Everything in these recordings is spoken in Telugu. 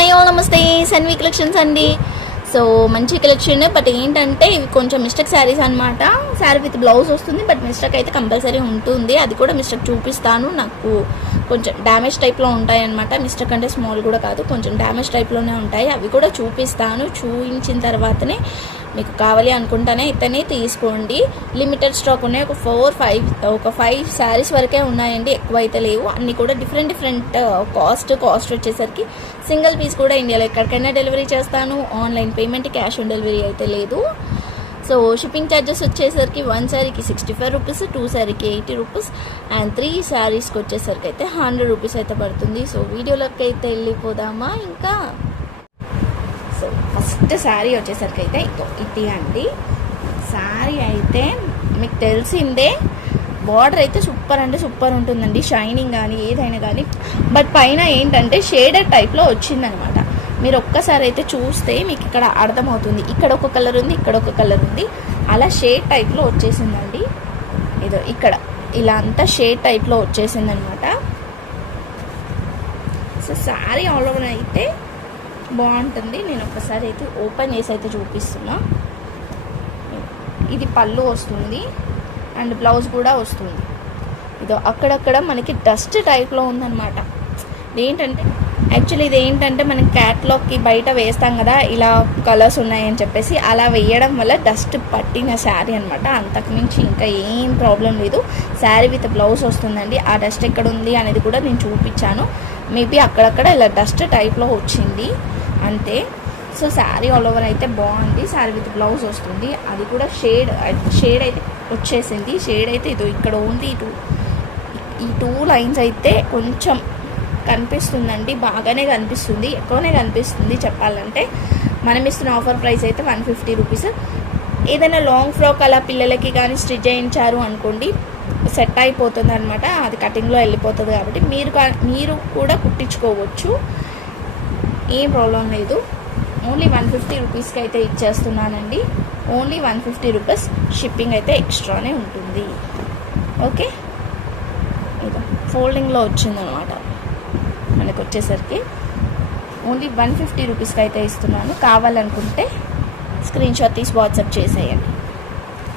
హాయ్ ఆల్ నమస్తే. సన్వి కలెక్షన్స్ అండి. సో మంచి కలెక్షన్ బట్ ఏంటంటే ఇవి కొంచెం మిస్టేక్ శారీస్ అనమాట శారీ విత్ బ్లౌజ్ వస్తుంది బట్ మిస్టేక్ అయితే కంపల్సరీ ఉంటుంది. అది కూడా మిస్టేక్ చూపిస్తాను. నాకు కొంచెం డ్యామేజ్ టైప్లో ఉంటాయి అనమాట మిస్టేక్ అంటే స్మాల్ కూడా కాదు కొంచెం డ్యామేజ్ టైప్లోనే ఉంటాయి. అవి కూడా చూపిస్తాను. చూపించిన తర్వాతనే మీకు కావాలి అనుకుంటానే ఇతనే తీసుకోండి. లిమిటెడ్ స్టాక్ ఉన్నాయి. ఒక ఫోర్ ఫైవ్ ఒక ఫైవ్ శారీస్ వరకే ఉన్నాయండి. ఎక్కువ అయితే లేవు. అన్నీ కూడా డిఫరెంట్ డిఫరెంట్ కాస్ట్ కాస్ట్ వచ్చేసరికి సింగిల్ పీస్ కూడా ఇండియాలో ఎక్కడికైనా డెలివరీ చేస్తాను. Online payment cash on delivery అయితే లేదు. సో షిప్పింగ్ ఛార్జెస్ వచ్చేసరికి వన్ శారీకి సిక్స్టీ ఫైవ్ రూపీస్ టూ శారీకి ఎయిటీ రూపీస్ అండ్ త్రీ శారీస్కి వచ్చేసరికి అయితే హండ్రెడ్ రూపీస్ అయితే పడుతుంది. సో వీడియోలోకి అయితే వెళ్ళిపోదామా? ఇంకా ఫస్ట్ శారీ వచ్చేసరికి అయితే ఇది అండి. శారీ అయితే మీకు తెలిసిందే బార్డర్ అయితే సూపర్ అంటే సూపర్ ఉంటుందండి షైనింగ్ కానీ ఏదైనా కానీ బట్ పైన ఏంటంటే షేడెడ్ టైప్లో వచ్చిందనమాట. మీరు ఒక్కసారి అయితే చూస్తే మీకు ఇక్కడ అర్థమవుతుంది. ఇక్కడ ఒక కలర్ ఉంది ఇక్కడ ఒక కలర్ ఉంది. అలా షేడ్ టైప్లో వచ్చేసిందండి. ఇదో ఇక్కడ ఇలా అంతా షేడ్ టైప్లో వచ్చేసిందనమాట. సో శారీ ఆల్ ఓవర్ అయితే బాగుంటుంది. నేను ఒకసారి అయితే ఓపెన్ చేసి అయితే చూపిస్తున్నా. ఇది పళ్ళు వస్తుంది. అండ్ బ్లౌజ్ కూడా వస్తుంది. ఇదో అక్కడక్కడ మనకి డస్ట్ టైప్లో ఉందన్నమాట. ఇదేంటంటే యాక్చువల్లీ ఇది ఏంటంటే మనం క్యాట్లాగ్కి బయట వేస్తాం కదా ఇలా కలర్స్ ఉన్నాయని చెప్పేసి అలా వేయడం వల్ల డస్ట్ పట్టిన శారీ అనమాట అంతకుమించి ఇంకా ఏం ప్రాబ్లం లేదు. శారీ విత్ బ్లౌజ్ వస్తుందండి. ఆ డస్ట్ ఎక్కడ ఉంది అనేది కూడా నేను చూపించాను. మేబీ అక్కడక్కడ ఇలా డస్ట్ టైప్లో వచ్చింది. అంతే. సో శారీ ఆల్ ఓవర్ అయితే బాగుంది. శారీ విత్ బ్లౌజ్ వస్తుంది. అది కూడా షేడ్ షేడ్ అయితే వచ్చేసింది. షేడ్ అయితే ఇది ఇక్కడ ఓన్లీ ఇటు ఈ టూ లైన్స్ అయితే కొంచెం కనిపిస్తుందండి. బాగానే కనిపిస్తుంది. ఎక్కువనే కనిపిస్తుంది చెప్పాలంటే. మనం ఇస్తున్న ఆఫర్ ప్రైస్ అయితే వన్ ఫిఫ్టీ రూపీస్ ఏదైనా లాంగ్ ఫ్రాక్ అలా పిల్లలకి కానీ స్టిచ్ చేయించారు అనుకోండి సెట్ అయిపోతుంది అనమాట అది కటింగ్లో వెళ్ళిపోతుంది కాబట్టి మీరు మీరు కూడా కుట్టించుకోవచ్చు. ఏం ప్రాబ్లం లేదు. ఓన్లీ వన్ ఫిఫ్టీ రూపీస్కి అయితే ఇచ్చేస్తున్నానండి. Only one fifty rupees shipping అయితే ఎక్స్ట్రానే ఉంటుంది. ఓకే ఇదో ఫోల్డింగ్లో వచ్చిందనమాట. మనకు వచ్చేసరికి ఓన్లీ వన్ ఫిఫ్టీ రూపీస్కి అయితే ఇస్తున్నాను. కావాలనుకుంటే స్క్రీన్ షాట్ తీసి వాట్సాప్ చేసేయండి.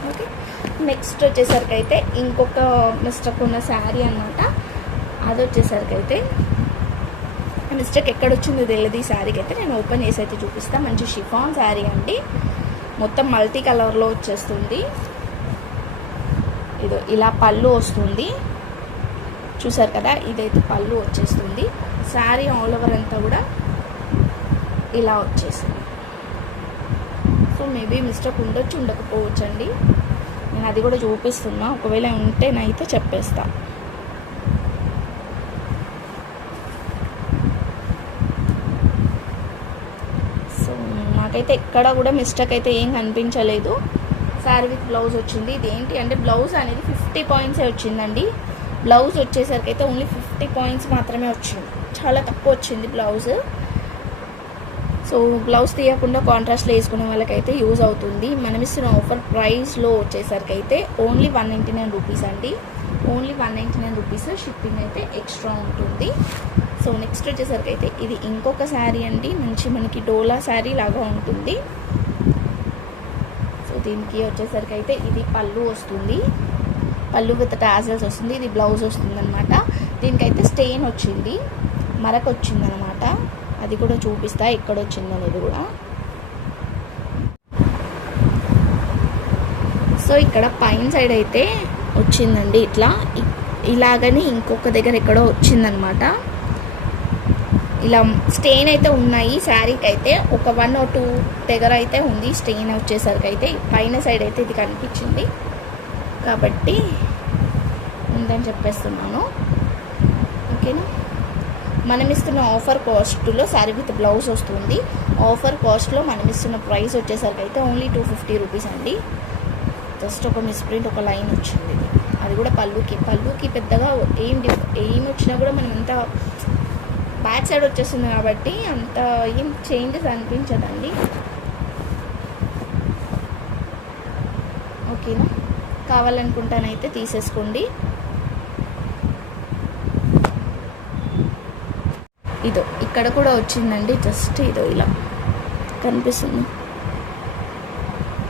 ఓకే నెక్స్ట్ వచ్చేసరికి అయితే ఇంకొక మిస్టేక్ ఉన్న శారీ అనమాట అది వచ్చేసరికి అయితే మిస్టేక్ ఎక్కడ వచ్చిందో తెలియదు ఈ శారీకి అయితే నేను ఓపెన్ చేసి అయితే చూపిస్తాను మంచి షిఫాన్ శారీ అండి. మొత్తం మల్టీ కలర్లో వచ్చేస్తుంది. ఇదో ఇలా పళ్ళు వస్తుంది. చూసారు కదా? ఇదైతే పళ్ళు వచ్చేస్తుంది. శారీ ఆల్ ఓవర్ అంతా కూడా ఇలా వచ్చేసింది సో మేబీ మిస్టేక్ ఉండొచ్చు ఉండకపోవచ్చు అండి నేను అది కూడా చూపిస్తున్నా. ఒకవేళ ఉంటేనైతే చెప్పేస్తాను సో నాకైతే ఎక్కడ కూడా మిస్టేక్ అయితే ఏం కనిపించలేదు. శారీ విత్ బ్లౌజ్ వచ్చింది. ఇది ఏంటి అంటే బ్లౌజ్ అనేది ఫిఫ్టీ పాయింట్సే వచ్చిందండి. బ్లౌజ్ వచ్చేసరికి అయితే ఓన్లీ ఫిఫ్టీ పాయింట్స్ మాత్రమే వచ్చింది. చాలా తక్కువ వచ్చింది బ్లౌజ్ సో బ్లౌజ్ తీయకుండా కాంట్రాస్ట్లో వేసుకునే వాళ్ళకైతే యూజ్ అవుతుంది. మనం ఇస్తున్న ఆఫర్ ప్రైస్లో వచ్చేసరికి అయితే only one ninety nine rupees అండి. Only one ninety nine rupees shipping అయితే ఎక్స్ట్రా ఉంటుంది. సో నెక్స్ట్ వచ్చేసరికి అయితే ఇది ఇంకొక శారీ అండి. మంచి మనకి డోలా శారీ లాగా ఉంటుంది. సో దీనికి వచ్చేసరికి అయితే ఇది పళ్ళు వస్తుంది. పళ్ళు విత్ టాజల్స్ వస్తుంది. ఇది బ్లౌజ్ వస్తుంది అనమాట దీనికైతే స్టెయిన్ వచ్చింది. మరక వచ్చిందనమాట అది కూడా చూపిస్తా ఎక్కడ వచ్చింది అనేది కూడా. సో ఇక్కడ పైన సైడ్ అయితే వచ్చిందండి ఇట్లా. ఇలాగని ఇంకొక దగ్గర ఎక్కడో వచ్చిందనమాట ఇలా స్టెయిన్ అయితే ఉన్నాయి శారీకి అయితే ఒక వన్ ఆర్ టూ దగ్గర అయితే ఉంది స్టెయిన్ వచ్చేసరికి అయితే పైన సైడ్ అయితే ఇది కనిపించింది. కాబట్టి ఉందని చెప్పేస్తున్నాను. ఓకేనా? మనం ఇస్తున్న ఆఫర్ కాస్ట్లో శారీ విత్ బ్లౌజ్ వస్తుంది. ఆఫర్ కాస్ట్లో మనం ఇస్తున్న ప్రైస్ వచ్చేసరికి అయితే ఓన్లీ టూ ఫిఫ్టీ రూపీస్ అండి. జస్ట్ ఒక మిస్ప్రింట్ ఒక లైన్ వచ్చింది. అది కూడా పళ్ళుకి పళ్ళుకి పెద్దగా ఏం ఏం వచ్చినా కూడా మనం ఎంత బ్యాక్ సైడ్ వచ్చేస్తుంది కాబట్టి అంత ఏం చేంజెస్ అనిపించదండి. ఓకేనా? కావాలనుకుంటానైతే తీసేసుకోండి. ఇదో ఇక్కడ కూడా వచ్చిందండి జస్ట్ ఇదో ఇలా కనిపిస్తుంది.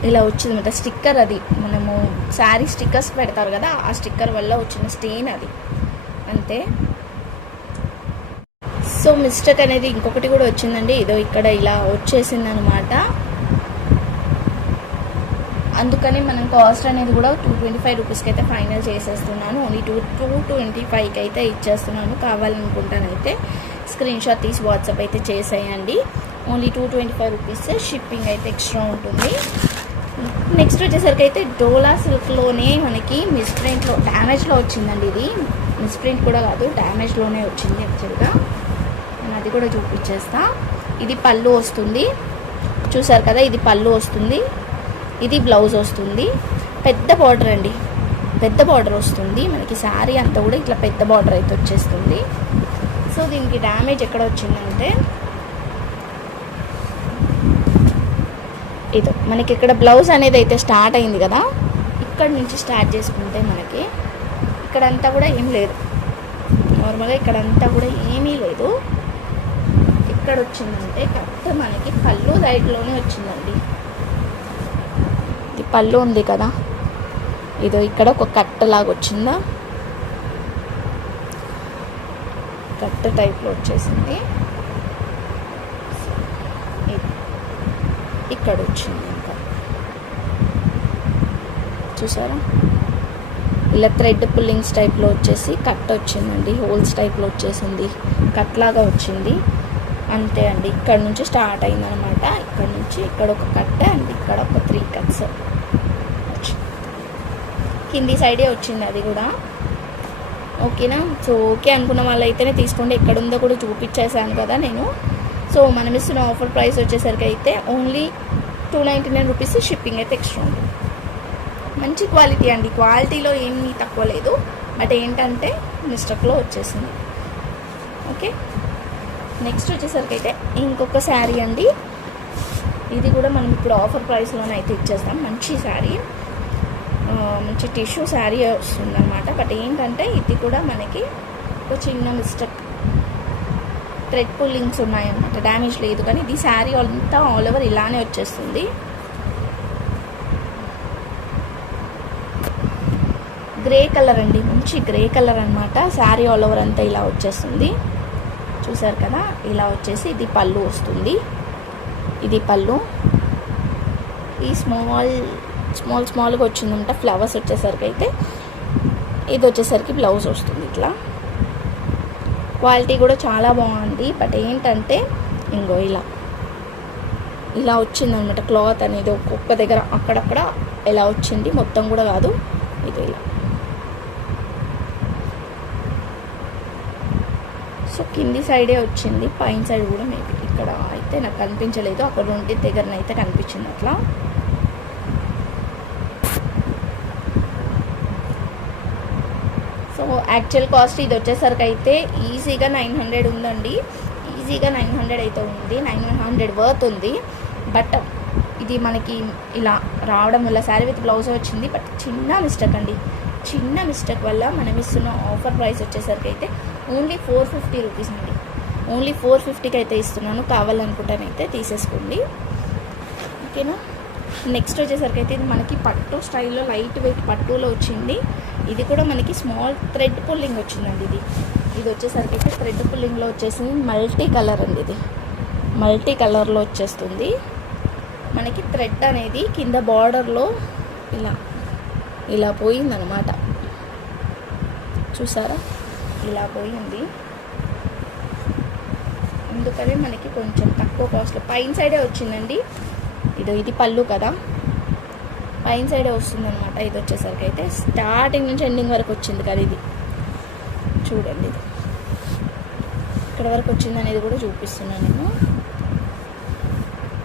ఇలా వచ్చింది అంటే స్టిక్కర్ అది. మనము శారీ స్టిక్కర్స్ పెడతారు కదా ఆ స్టిక్కర్ వల్ల వచ్చిన స్టెయిన్ అది. అంతే. సో మిస్టేక్ అనేది ఇంకొకటి కూడా వచ్చిందండి. ఇదో ఇక్కడ ఇలా వచ్చేసింది అనమాట అందుకని మనం కాస్ట్ అనేది కూడా టూ ట్వంటీ ఫైవ్ రూపీస్కి అయితే ఫైనల్ చేసేస్తున్నాను. ఓన్లీ టూ టూ ట్వంటీ ఫైవ్కి అయితే ఇచ్చేస్తున్నాను. కావాలనుకుంటానైతే స్క్రీన్ షాట్ తీసి వాట్సాప్ అయితే చేసేయండి. Only two twenty five rupees shipping అయితే ఎక్స్ట్రా ఉంటుంది. నెక్స్ట్ వచ్చేసరికి అయితే డోలా సిల్క్లోనే మనకి మిస్ప్రింట్లో డ్యామేజ్లో వచ్చిందండి ఇది. మిస్ప్రింట్ కూడా కాదు డ్యామేజ్లోనే వచ్చింది యాక్చువల్గా అది కూడా చూపించేస్తా ఇది పళ్ళు వస్తుంది. చూసారు కదా ఇది పళ్ళు వస్తుంది. ఇది బ్లౌజ్ వస్తుంది. పెద్ద బార్డర్ అండి. పెద్ద బార్డర్ వస్తుంది. మనకి శారీ అంతా కూడా ఇట్లా పెద్ద బార్డర్ అయితే వచ్చేస్తుంది. సో దీనికి డ్యామేజ్ ఎక్కడ వచ్చిందంటే ఇదో మనకి ఇక్కడ బ్లౌజ్ అనేది అయితే స్టార్ట్ అయింది కదా. ఇక్కడ నుంచి స్టార్ట్ చేసుకుంటే మనకి ఇక్కడంతా కూడా ఏం లేదు. నార్మల్గా ఇక్కడంతా కూడా ఏమీ ఎక్కడ వచ్చిందంటే కరెక్ట్ మనకి పళ్ళు సైడ్లోనే వచ్చిందండి. ఇది పళ్ళు ఉంది కదా. ఇదో ఇక్కడ ఒక కట్ట లాగా వచ్చిందా కట్ట టైప్లో వచ్చేసింది. ఇక్కడ వచ్చింది ఇంకా. చూసారా? ఇలా థ్రెడ్ పుల్లింగ్స్ టైప్లో వచ్చేసి కట్ వచ్చిందండి హోల్స్ టైప్లో వచ్చేసింది. కట్ లాగా వచ్చింది. అంతే అండి. ఇక్కడ నుంచి స్టార్ట్ అయిందనమాట ఇక్కడ నుంచి ఇక్కడ ఒక కట్ట అండ్ ఇక్కడ ఒక త్రీ కట్స్. కింది సైడే వచ్చింది అది కూడా. ఓకేనా? సో ఓకే అనుకున్న వాళ్ళైతేనే తీసుకోండి. ఎక్కడ ఉందో కూడా చూపించేసాను కదా నేను. సో మనం ఇస్తున్న ఆఫర్ ప్రైస్ వచ్చేసరికి అయితే only two ninety nine rupees shipping అయితే ఎక్స్ట్రా ఉంది. మంచి క్వాలిటీ అండి. క్వాలిటీలో ఏమీ తక్కువ లేదు. బట్ ఏంటంటే మిస్టేక్లో వచ్చేసింది. ఓకే? నెక్స్ట్ వచ్చేసరికి అయితే ఇంకొక శారీ అండి. ఇది కూడా మనం ఇప్పుడు ఆఫర్ ప్రైస్లోనే అయితే ఇచ్చేస్తాం. మంచి శారీ. మంచి టిష్యూ శారీ వస్తుంది అనమాట బట్ ఏంటంటే ఇది కూడా మనకి ఒక చిన్న మిస్టేక్ థ్రెడ్ పుల్లింగ్స్ ఉన్నాయన్నమాట. డ్యామేజ్ లేదు కానీ ఇది శారీ అంతా ఆల్ ఓవర్ ఇలానే వచ్చేస్తుంది. గ్రే కలర్ అండి. మంచి గ్రే కలర్ అనమాట శారీ ఆల్ ఓవర్ అంతా ఇలా వచ్చేస్తుంది. చూసారు కదా? ఇలా వచ్చేసి ఇది పళ్ళు వస్తుంది. ఇది పళ్ళు. ఈ స్మాల్ స్మాల్ స్మాల్గా వచ్చిందంట. ఫ్లవర్స్ వచ్చేసరికి అయితే ఇది వచ్చేసరికి బ్లౌజ్ వస్తుంది ఇట్లా. క్వాలిటీ కూడా చాలా బాగుంది. బట్ ఏంటంటే ఇంకో ఇలా. ఇలా వచ్చిందనమాట క్లాత్ అనేది. ఒక్కొక్క దగ్గర అక్కడక్కడ ఇలా వచ్చింది మొత్తం కూడా కాదు. ఇది ఇలా. సో కింది సైడే వచ్చింది పైన సైడ్ కూడా మేబీ ఇక్కడ అయితే నాకు కనిపించలేదు. అక్కడ ఉంటే దగ్గరనైతే కనిపించింది అట్లా. సో యాక్చువల్ కాస్ట్ ఇది వచ్చేసరికి అయితే ఈజీగా నైన్ హండ్రెడ్ ఉందండి. ఈజీగా నైన్ హండ్రెడ్ అయితే ఉంది. నైన్ హండ్రెడ్ వర్త్ ఉంది. బట్ ఇది మనకి ఇలా రావడం వల్ల శారీ విత్ బ్లౌజ్ వచ్చింది. బట్ చిన్న మిస్టేక్ అండి. చిన్న మిస్టేక్ వల్ల మనం ఇస్తున్న ఆఫర్ ప్రైస్ వచ్చేసరికి అయితే ఓన్లీ ఫోర్ ఫిఫ్టీ రూపీస్ అండి. ఓన్లీ ఫోర్ ఫిఫ్టీకి అయితే ఇస్తున్నాను. కావాలనుకుంటానైతే తీసేసుకోండి. ఓకేనా? నెక్స్ట్ వచ్చేసరికి అయితే ఇది మనకి పట్టు స్టైల్లో లైట్ వెయిట్ పట్టులో వచ్చింది. ఇది కూడా మనకి స్మాల్ థ్రెడ్ పుల్లింగ్ వచ్చిందండి ఇది. ఇది వచ్చేసరికి అయితే థ్రెడ్ పుల్లింగ్లో వచ్చేసింది. మల్టీ కలర్ అండి ఇది. మల్టీ కలర్లో వచ్చేస్తుంది. మనకి థ్రెడ్ అనేది కింద బార్డర్లో ఇలా ఇలా పోయిందనమాట చూసారా? ఇలా పోయింది. అందుకనే మనకి కొంచెం తక్కువ కాస్ట్లో పైన సైడే వచ్చిందండి. ఇదో ఇది పళ్ళు కదా. పైన సైడే వస్తుందన్నమాట. ఇది వచ్చేసరికి అయితే స్టార్టింగ్ నుంచి ఎండింగ్ వరకు వచ్చింది కదా ఇది. చూడండి ఇది. ఇక్కడ వరకు వచ్చింది అనేది కూడా చూపిస్తున్నాను నేను.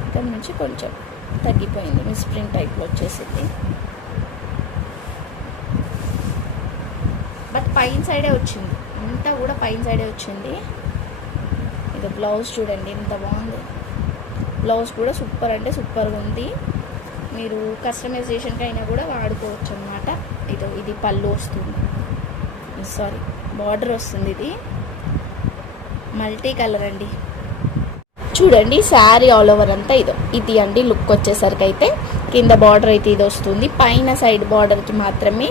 ఇక్కడ నుంచి కొంచెం తగ్గిపోయింది. మీ స్ప్రింగ్ టైప్లో వచ్చేసింది. పైన సైడే వచ్చింది. అంతా కూడా పైన సైడే వచ్చింది. ఇది బ్లౌజ్ చూడండి ఎంత బాగుంది. బ్లౌజ్ కూడా సూపర్ అంటే సూపర్గా ఉంది. మీరు కస్టమైజేషన్కి అయినా కూడా వాడుకోవచ్చు అనమాట ఇది ఇది పళ్ళు వస్తుంది. సారీ బార్డర్ వస్తుంది ఇది. మల్టీ కలర్ అండి. చూడండి శారీ ఆల్ ఓవర్ అంతా ఇదో. ఇది అండి లుక్ వచ్చేసరికి అయితే కింద బార్డర్ అయితే ఇది వస్తుంది. పైన సైడ్ బార్డర్కి మాత్రమే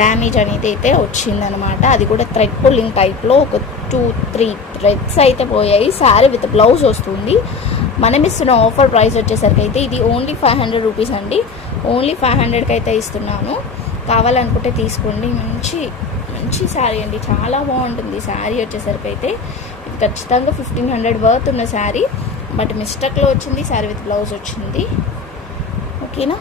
డ్యామేజ్ అనేది అయితే వచ్చిందనమాట. అది కూడా థ్రెడ్ పుల్లింగ్ టైప్లో ఒక టూ త్రీ థ్రెడ్స్ అయితే పోయాయి. శారీ విత్ బ్లౌజ్ వస్తుంది. మనం ఇస్తున్న ఆఫర్ ప్రైస్ వచ్చేసరికి అయితే ఇది ఓన్లీ ఫైవ్ హండ్రెడ్ రూపీస్ అండి. ఓన్లీ ఫైవ్ హండ్రెడ్కి అయితే ఇస్తున్నాను. కావాలనుకుంటే తీసుకోండి. మంచి మంచి శారీ అండి. చాలా బాగుంటుంది శారీ వచ్చేసరికి అయితే. ఇది ఖచ్చితంగా ఫిఫ్టీన్ హండ్రెడ్ వర్త్ ఉన్న శారీ బట్ మిస్టేక్లో వచ్చింది శారీ విత్ బ్లౌజ్ వచ్చింది. ఓకేనా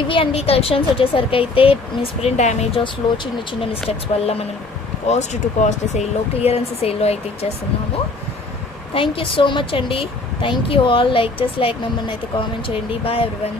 ఇవి అండి కలెక్షన్స్ వచ్చేసరికి అయితే మిస్ప్రింట్ డ్యామేజెస్లో చిన్న చిన్న మిస్టేక్స్ వల్ల మనం కాస్ట్ టు కాస్ట్ సేల్లో క్లియరెన్స్ సేల్లో అయితే ఇచ్చేస్తున్నాము. థ్యాంక్ యూ సో మచ్ అండి. థ్యాంక్ యూ ఆల్ లైక్ చేసి లైక్ మమ్మల్ని అయితే కామెంట్ చేయండి. Bye everyone